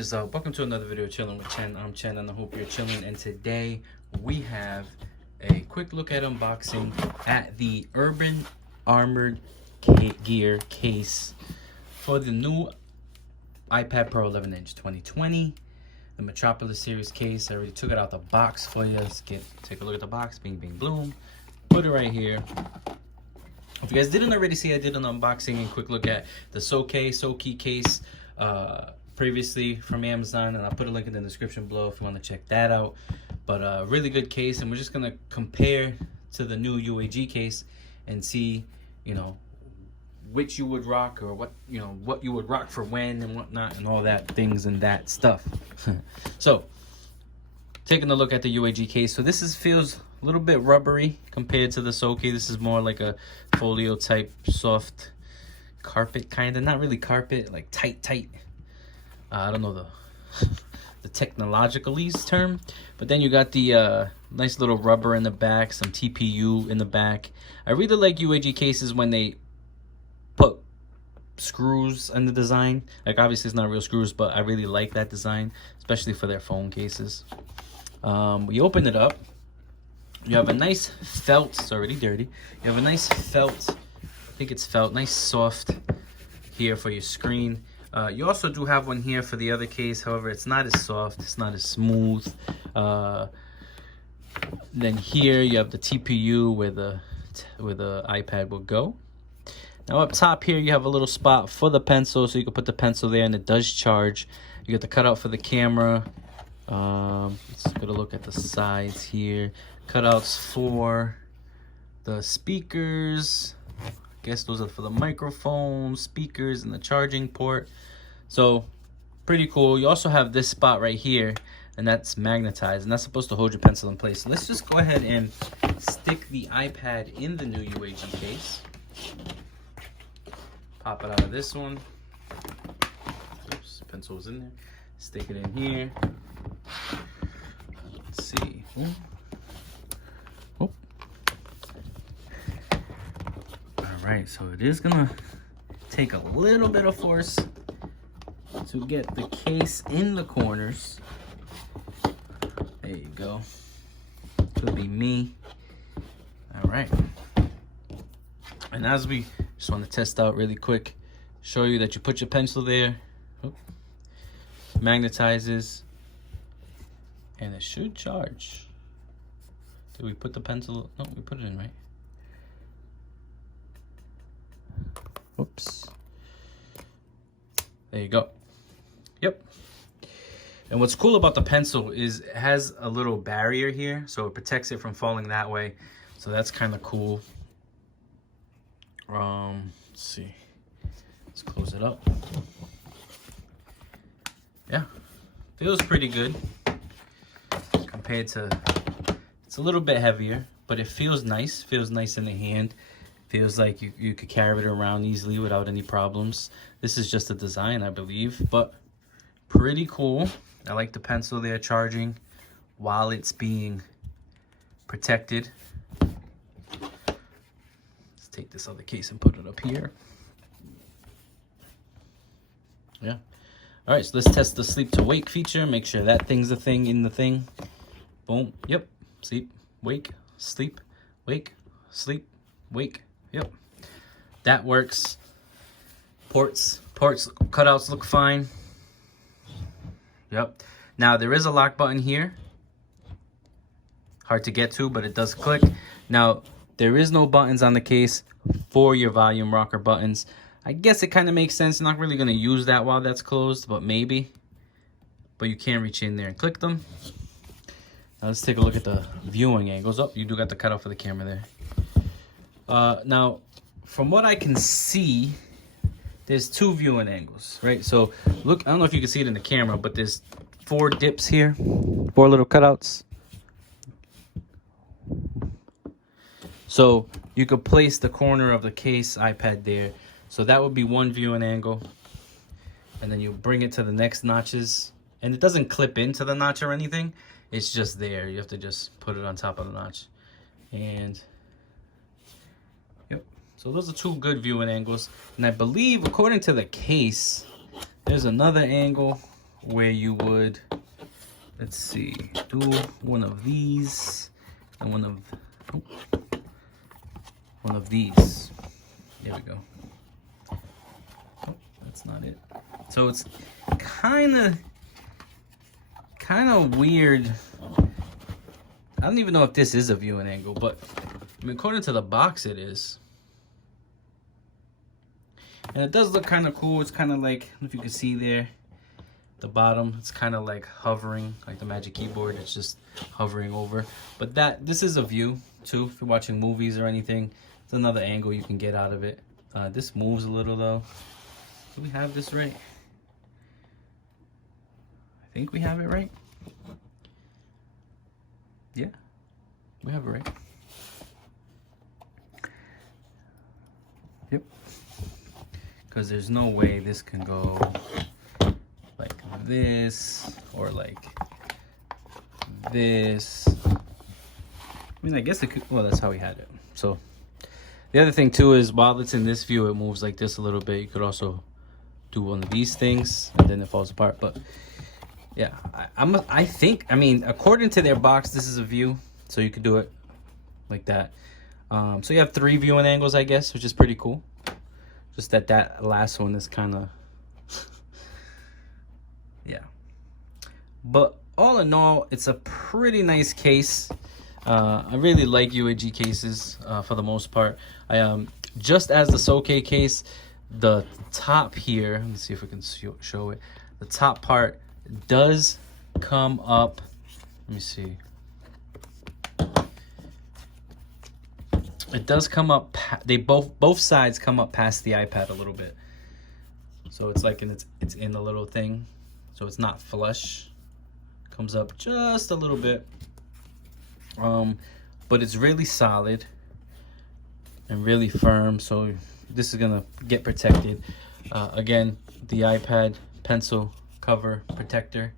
is up? Welcome to another video, Chilling with Chen. I'm Chen and I hope you're chilling. And today we have a quick look at unboxing at the Urban Armored Gear case for the new iPad Pro 11-inch 2020. The Metropolis series case. I already took it out the box for you. Let's take a look at the box. Bing, bing, bloom. Put it right here. If you guys didn't already see, I did an unboxing and quick look at the Soki case previously from Amazon, and I'll put a link in the description below if you want to check that out. But really good case, and we're just gonna compare to the new Uag case and see, you know, which you would rock, or what you would rock for when and whatnot, and all that things and that stuff. So taking a look at the Uag case, so this feels a little bit rubbery compared to the Soki. This is more like a folio type soft carpet, kind of, not really carpet, like tight. I don't know the technologicalese term, but then you got the nice little rubber in the back, some TPU in the back. I really like Uag cases when they put screws in the design. Like, obviously it's not real screws, but I really like that design, especially for their phone cases. We open it up. You have a nice felt. It's already dirty. You have a nice felt. I think it's felt. Nice soft here for your screen. You also do have one here for the other case. However, it's not as soft. It's not as smooth. Then here you have the TPU where the iPad will go. Now up top here you have a little spot for the pencil, so you can put the pencil there, and it does charge. You get the cutout for the camera. Let's get a look at the sides here. Cutouts for the speakers. I guess those are for the microphone, speakers, and the charging port. So pretty cool. You also have this spot right here, and that's magnetized, and that's supposed to hold your pencil in place. So let's just go ahead and stick the iPad in the new Uag case. Pop it out of this one. Oops, pencil was in there. Stick it in here. Let's see. Oh. Alright, so it is gonna take a little bit of force to get the case in the corners. There you go. Could be me. Alright. And as we just want to test out really quick, show you that you put your pencil there. Oh. Magnetizes. And it should charge. Did we put the pencil? No, we put it in, right? Whoops. There you go. Yep. And what's cool about the pencil is it has a little barrier here, so it protects it from falling that way. So that's kind of cool. Let's see. Let's close it up. Yeah. Feels pretty good. Compared to, it's a little bit heavier, but it feels nice in the hand. Feels like you could carry it around easily without any problems. This is just a design, I believe, but pretty cool. I like the pencil there charging while it's being protected. Let's take this other case and put it up here. Yeah. All right, so let's test the sleep to wake feature. Make sure that thing's a thing in the thing. Boom. Yep. Sleep, wake, sleep, wake, sleep, wake. Yep. That works. Ports, cutouts look fine. Yep. Now there is a lock button here. Hard to get to, but it does click. Now there is no buttons on the case for your volume rocker buttons. I guess it kind of makes sense. I'm not really going to use that while that's closed, but maybe. But you can reach in there and click them. Now let's take a look at the viewing angles. Oh, you do got the cutout for the camera there. Now, from what I can see, there's two viewing angles, right? So look, I don't know if you can see it in the camera, but there's 4 dips here, 4 little cutouts. So you could place the corner of the case iPad there. So that would be one viewing angle. And then you bring it to the next notches. And it doesn't clip into the notch or anything. It's just there. You have to just put it on top of the notch. And yep. So those are 2 good viewing angles. And I believe, according to the case, there's another angle where you would, let's see, do one of these and one of these. There we go. Oh, that's not it. So it's kind of weird. I don't even know if this is a viewing angle, but I mean, according to the box, it is. And it does look kind of cool. It's kind of like, I don't know if you can see there, the bottom, it's kind of like hovering, like the Magic Keyboard. It's just hovering over. But this is a view too. If you're watching movies or anything, it's another angle you can get out of it. This moves a little though. Do we have this right? I think we have it right. Yeah, we have it right. Yep. Because there's no way this can go like this or like this. I mean, I guess it could, well, that's how we had it. So the other thing too is while it's in this view, it moves like this a little bit. You could also do one of these things and then it falls apart. But yeah, I think, I mean, according to their box, this is a view. So you could do it like that. So you have 3 viewing angles, I guess, which is pretty cool. Just that last one is kind of, yeah. But all in all, it's a pretty nice case. I really like UAG cases for the most part. Just as the Soke case, the top here, let me see if we can show it. The top part does come up. Let me see. It does come up. They both sides come up past the iPad a little bit. So it's like it's in the little thing. So it's not flush. Comes up just a little bit. But it's really solid and really firm. So this is gonna get protected. Again, the iPad pencil cover protector,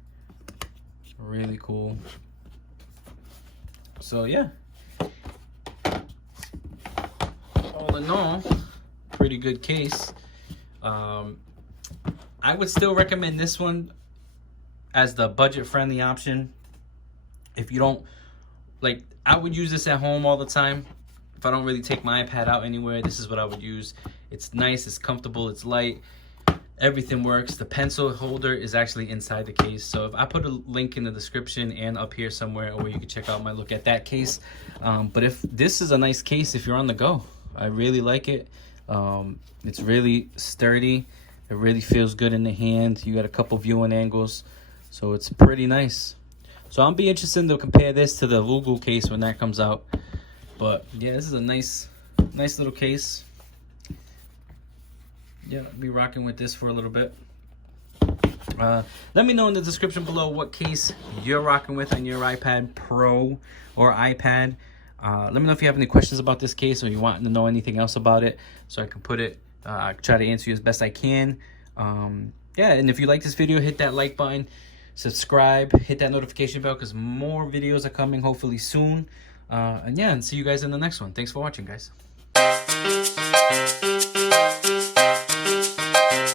really cool. So yeah, all in all, pretty good case. I would still recommend this one as the budget friendly option. If you don't like, I would use this at home all the time. If I don't really take my iPad out anywhere, this is what I would use. It's nice, it's comfortable, it's light. Everything works. The pencil holder is actually inside the case. So if I put a link in the description and up here somewhere where you can check out my look at that case. But if this is a nice case if you're on the go. I really like it. It's really sturdy. It really feels good in the hand. You got a couple viewing angles. So it's pretty nice. So I'll be interested to compare this to the Uag case when that comes out. But yeah, this is a nice little case. Yeah, I'll be rocking with this for a little bit. Let me know in the description below what case you're rocking with on your iPad Pro or iPad. Let me know if you have any questions about this case or you want to know anything else about it so I can put it, try to answer you as best I can. Yeah, and if you like this video, hit that like button, subscribe, hit that notification bell because more videos are coming hopefully soon. And yeah, and see you guys in the next one. Thanks for watching, guys.